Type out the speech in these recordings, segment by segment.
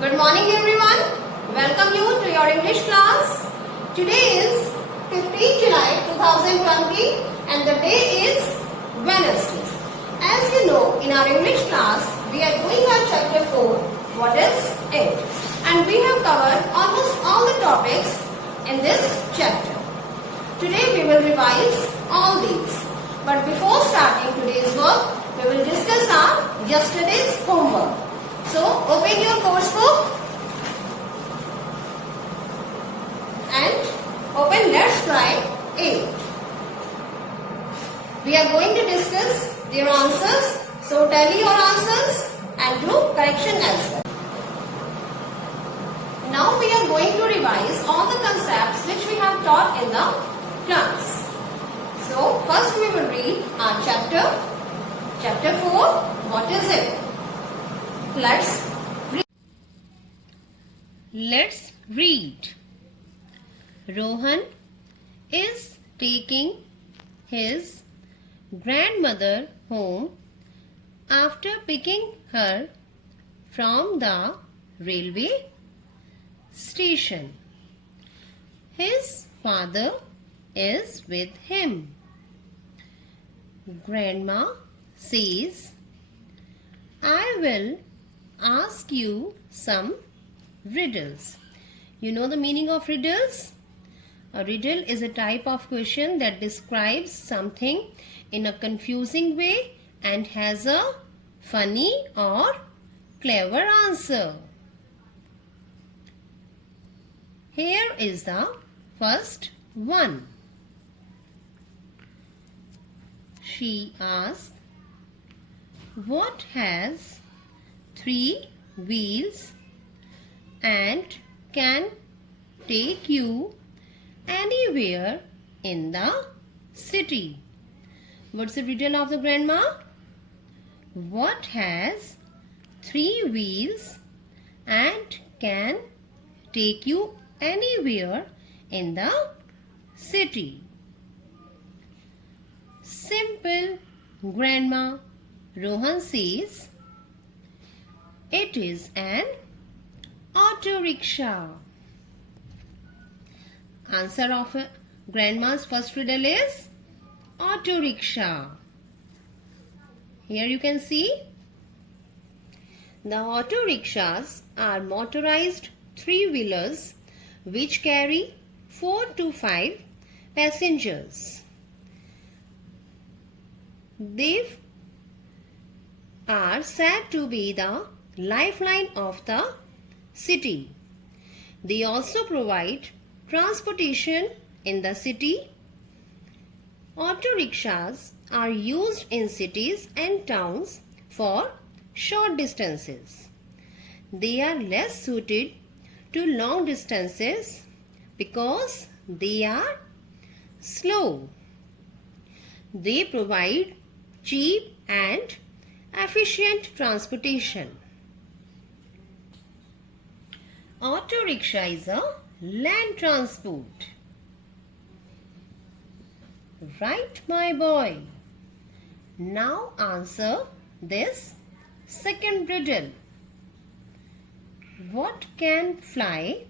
Good morning everyone. Welcome you to your English class. Today is 15 July 2020 and the day is Wednesday. As you know, in our English class, we are doing our chapter 4, what is it? And we have covered almost all the topics in this chapter. Today we will revise all these. But before starting today's work, we will discuss our yesterday's homework. So, open your course book and open Let's Try 8. We are going to discuss their answers. So, tally your answers and do correction as well. Now, we are going to revise all the concepts which we have taught in the class. So, first we will read our chapter 4. What is it? Let's read. Rohan is taking his grandmother home after picking her from the railway station. His father is with him. Grandma says, I will ask you some riddles. You know the meaning of riddles? A riddle is a type of question that describes something in a confusing way and has a funny or clever answer. Here is the first one. She asked, what has 3 wheels and can take you anywhere in the city? What's the riddle of the grandma? What has 3 wheels and can take you anywhere in the city? Simple, grandma. Rohan says, it is an auto rickshaw. Answer of grandma's first riddle is auto rickshaw. Here you can see the auto rickshaws are motorized 3-wheelers which carry 4 to 5 passengers. They are said to be the lifeline of the city. They also provide transportation in the city. Auto rickshaws are used in cities and towns for short distances. They are less suited to long distances because they are slow. They provide cheap and efficient transportation. Auto rickshaw is a land transport. Right, my boy. Now answer this second riddle. What can fly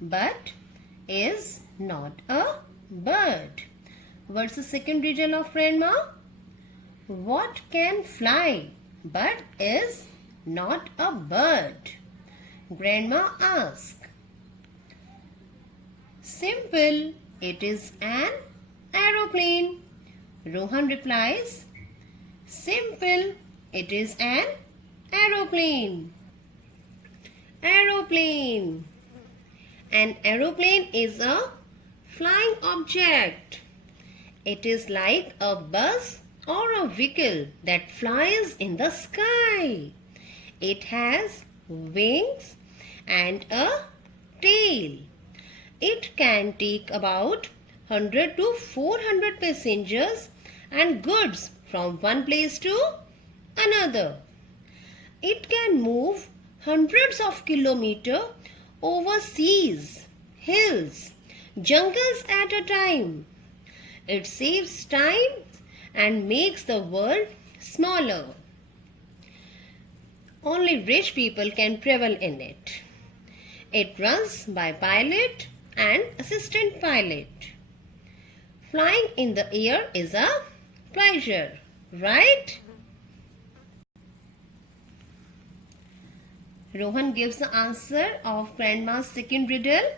but is not a bird? What's the second riddle of grandma? What can fly but is not a bird? Grandma asked. Simple, it is an aeroplane. Rohan replies, simple, it is an aeroplane. Aeroplane. An aeroplane is a flying object. It is like a bus or a vehicle that flies in the sky. It has wings and a tail. It can take about 100 to 400 passengers and goods from one place to another. It can move hundreds of kilometers over seas, hills, jungles at a time. It saves time and makes the world smaller. Only rich people can travel in it. It runs by pilot and assistant pilot. Flying in the air is a pleasure, right? Rohan gives the answer of Grandma's second riddle.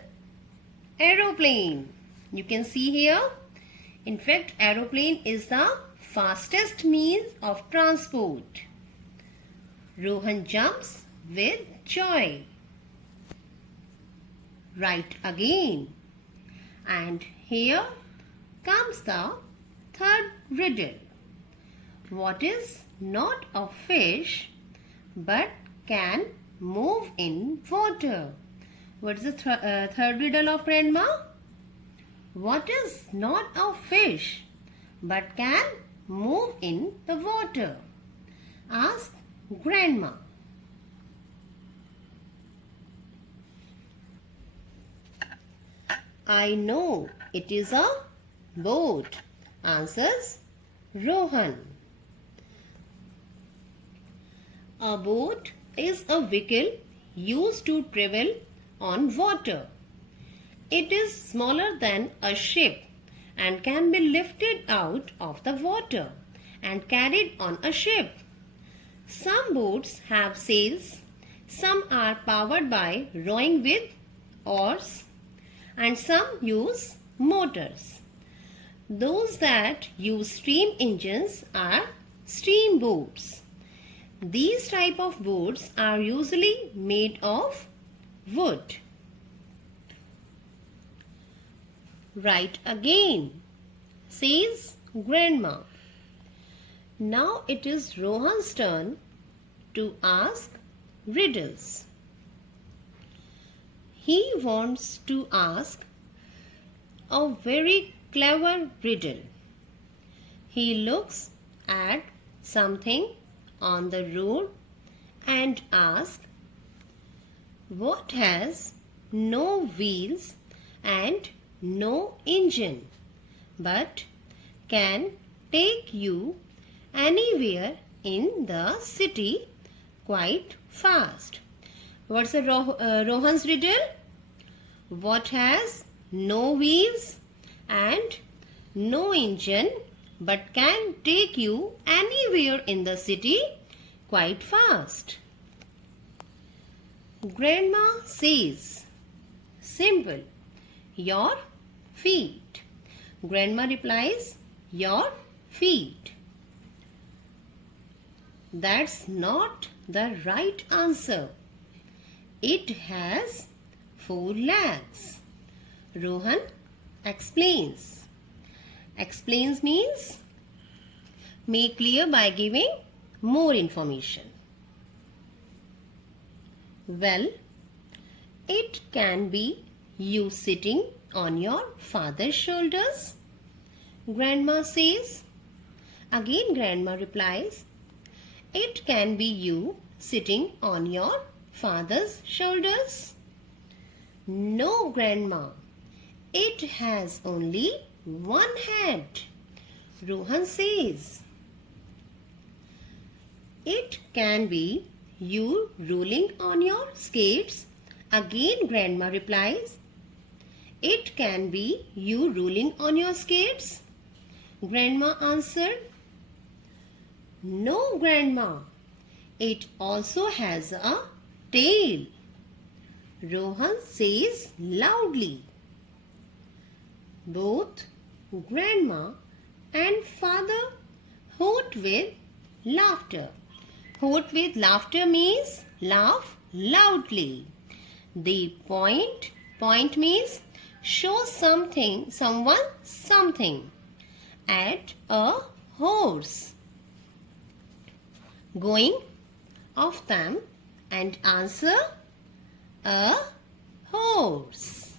Aeroplane. You can see here. In fact, aeroplane is the fastest means of transport. Rohan jumps with joy. Right again. And here comes the third riddle. What is not a fish but can move in water? What is the third riddle of Grandma? What is not a fish but can move in the water? Ask Grandma. I know it is a boat, answers Rohan. A boat is a vehicle used to travel on water. It is smaller than a ship and can be lifted out of the water and carried on a ship. Some boats have sails, some are powered by rowing with oars, and some use motors. Those that use steam engines are steamboats. These type of boats are usually made of wood. Right again, says Grandma. Now it is Rohan's turn to ask riddles. He wants to ask a very clever riddle. He looks at something on the road and asks, what has no wheels and no engine but can take you anywhere in the city quite fast? What's the Rohan's riddle? What has no wheels and no engine but can take you anywhere in the city quite fast? Grandma says, simple, your feet. Grandma replies, your feet. That's not the right answer. It has 4 legs. Rohan explains. Explains means make clear by giving more information. Well, it can be you sitting on your father's shoulders. Grandma says. Again, Grandma replies, it can be you sitting on your father's shoulders. No, Grandma, it has only one head. Rohan says. It can be you rolling on your skates. Again, Grandma replies, it can be you rolling on your skates. Grandma answered, no, Grandma, it also has a tail. Rohan says loudly. Both Grandma and father hoot with laughter. Hoot with laughter means laugh loudly. They point means show someone something. At a horse. Going of them and answer a horse.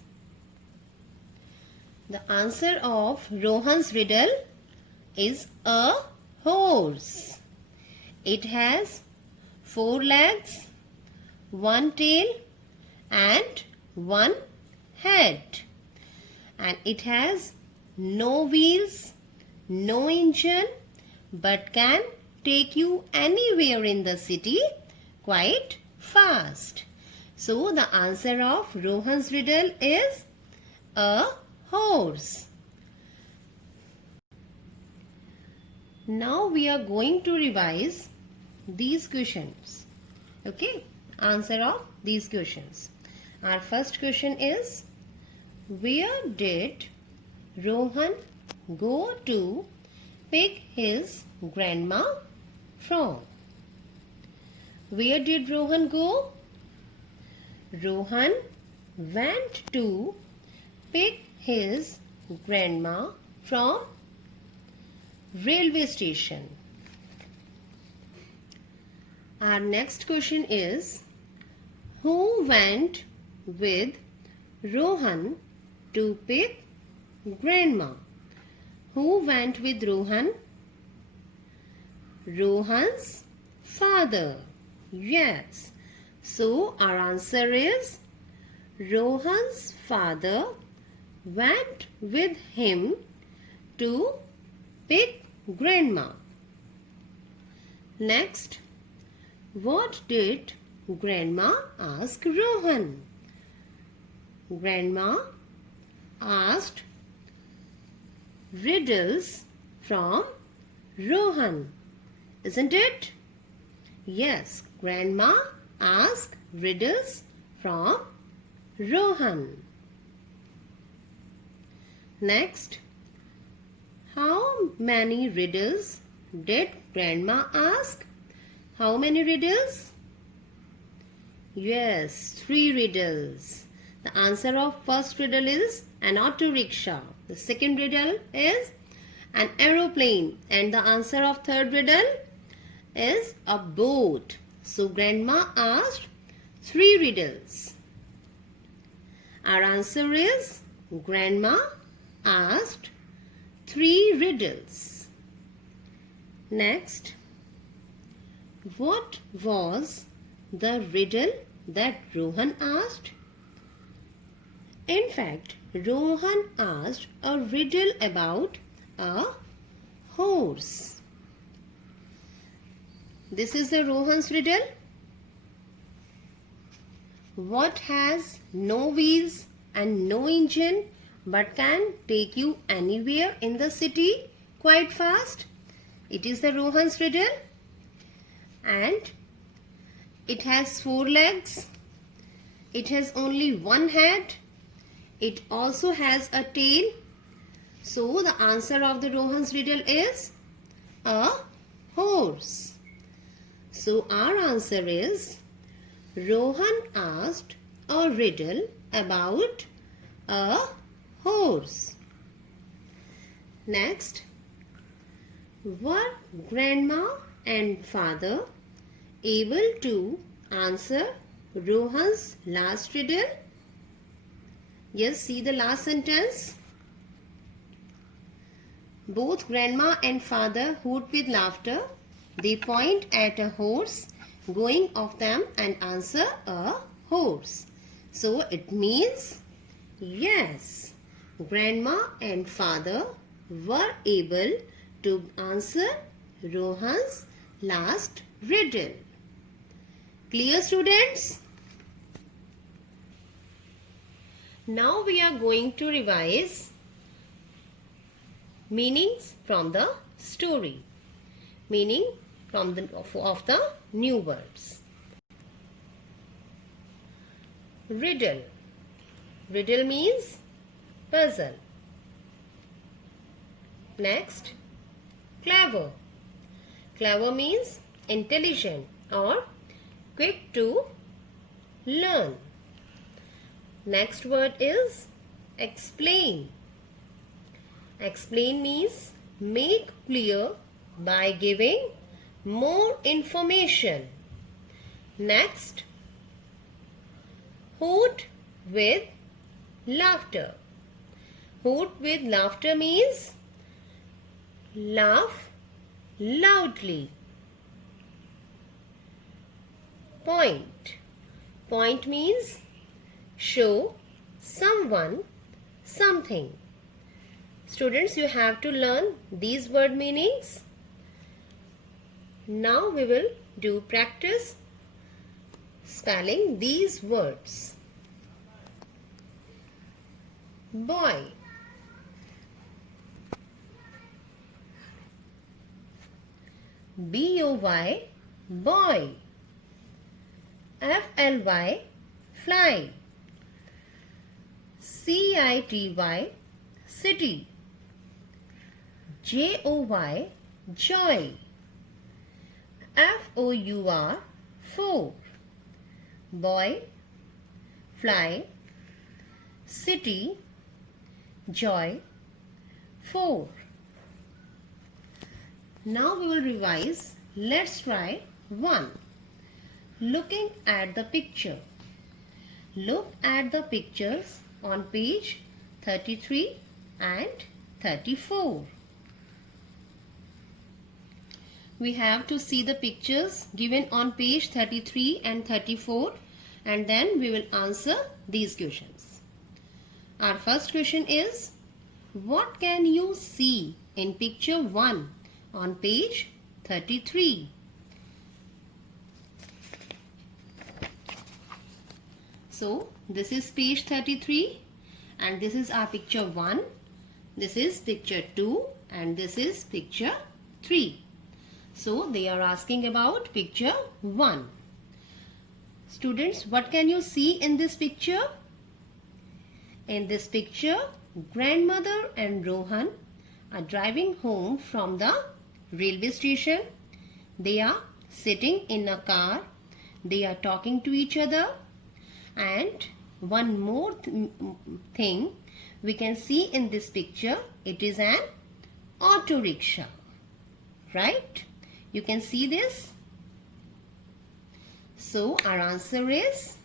The answer of Rohan's riddle is a horse. It has 4 legs, 1 tail and 1 head. And it has no wheels, no engine, but can take you anywhere in the city quite fast. So the answer of Rohan's riddle is a horse. Now we are going to revise these questions. Okay, answer of these questions. Our first question is, where did Rohan go to pick his grandma from? Where did Rohan go? Rohan went to pick his grandma from railway station. Our next question is, who went with Rohan to pick grandma? Who went with Rohan? Rohan's father. Yes. So our answer is Rohan's father went with him to pick grandma. Next, what did grandma ask Rohan? Grandma asked riddles from Rohan, isn't it? Yes, grandma asked riddles from Rohan. Next, how many riddles did grandma ask? How many riddles? Yes, 3 riddles. The answer of first riddle is an auto rickshaw. The second riddle is an aeroplane. And the answer of third riddle is a boat. So grandma asked 3 riddles. Our answer is grandma asked 3 riddles. Next, what was the riddle that Rohan asked? In fact, Rohan asked a riddle about a horse. This is the Rohan's riddle. What has no wheels and no engine but can take you anywhere in the city quite fast? It is the Rohan's riddle. And it has 4 legs. It has only 1 head. It also has a tail. So the answer of the Rohan's riddle is a horse. So our answer is Rohan asked a riddle about a horse. Next, were grandma and father able to answer Rohan's last riddle? Yes, see the last sentence. Both grandma and father hoot with laughter. They point at a horse going off them and answer a horse. So it means yes, grandma and father were able to answer Rohan's last riddle. Clear, students? Now we are going to revise meanings from the story. Meaning from of the new words. Riddle. Riddle means puzzle. Next, clever. Clever means intelligent or quick to learn. Next word is explain. Explain means make clear by giving more information. Next, hoot with laughter. Hoot with laughter means laugh loudly. Point. Point means show someone something. Students, you have to learn these word meanings. Now we will do practice. spelling these words. Boy, B-O-Y, boy. F-L-Y, fly. C-I-T-Y, city. J-O-Y, joy. F-O-U-R, four. Boy, fly, city, joy, four. Now we will revise. Let's try 1. Looking at the picture. Look at the pictures on page 33 and 34. We have to see the pictures given on page 33 and 34, and then we will answer these questions. Our first question is, what can you see in picture 1 on page 33? So this is page 33 and this is our picture 1. This is picture 2 and this is picture 3. So they are asking about picture 1. Students, what can you see in this picture? In this picture, grandmother and Rohan are driving home from the railway station. They are sitting in a car. They are talking to each other. And one more thing we can see in this picture, it is an auto rickshaw, right? You can see this. So our answer is,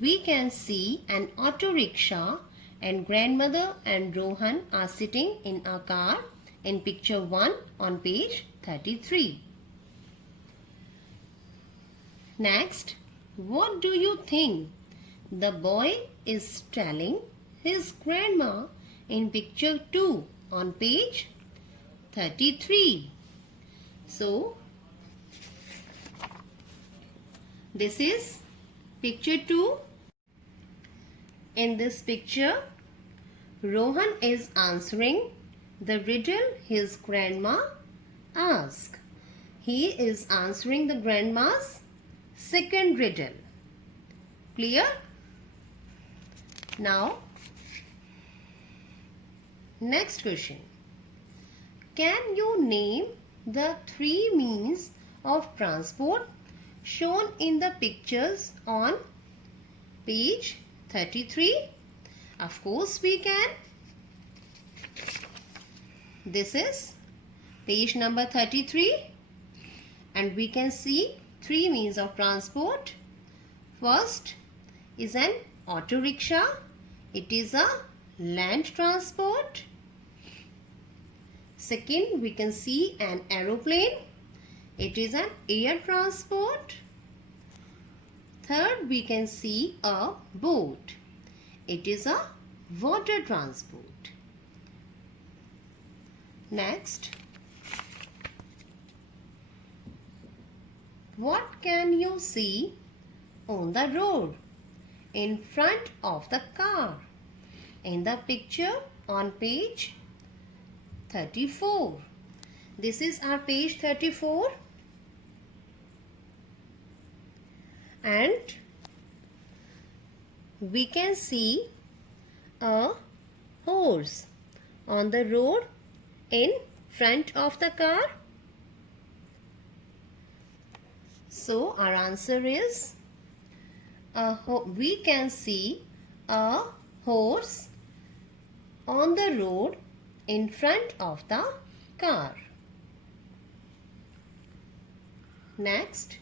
we can see an auto rickshaw and grandmother and Rohan are sitting in a car in picture 1 on page 33. Next, what do you think the boy is telling his grandma in picture 2 on page 33? So, this is picture 2. In this picture, Rohan is answering the riddle his grandma asked. He is answering the grandma's second riddle. Clear? Now, next question. Can you name the 3 means of transport shown in the pictures on page 33? Of course we can. This is page number 33 and we can see 3 means of transport. First is an auto rickshaw. It is a land transport. Second, we can see an aeroplane. It is an air transport. Third, we can see a boat. It is a water transport. Next, what can you see on the road in front of the car? In the picture on page 34. This is our page 34. And we can see a horse on the road in front of the car. So our answer is, we can see a horse on the road in front of the car. Next,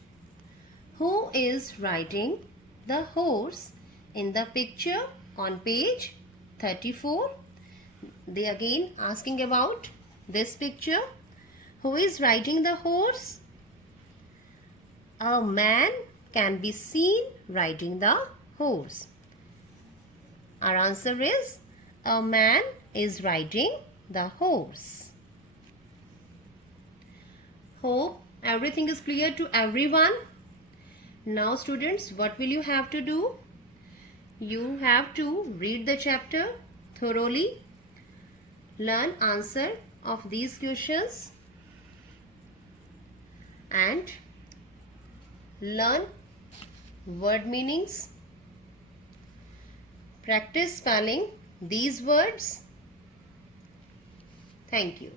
who is riding the horse in the picture on page 34? They again asking about this picture. Who is riding the horse? A man can be seen riding the horse. Our answer is, a man is riding the horse. Hope Everything is clear to everyone? Now students, what will you have to do? You have to read the chapter thoroughly, learn answer of these questions and learn word meanings. Practice spelling these words. Thank you.